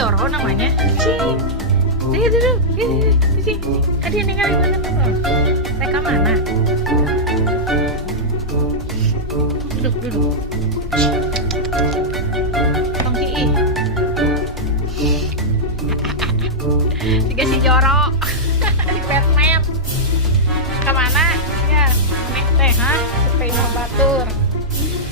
Joro namanya. Sini duduk. Sini. Dia ninggalin mana tuh? Mereka mana? Duduk. Tong Ii. Dikasih Joro. Di Batman. Kemana? Ya, nek teh, ha? Supaya mau batur.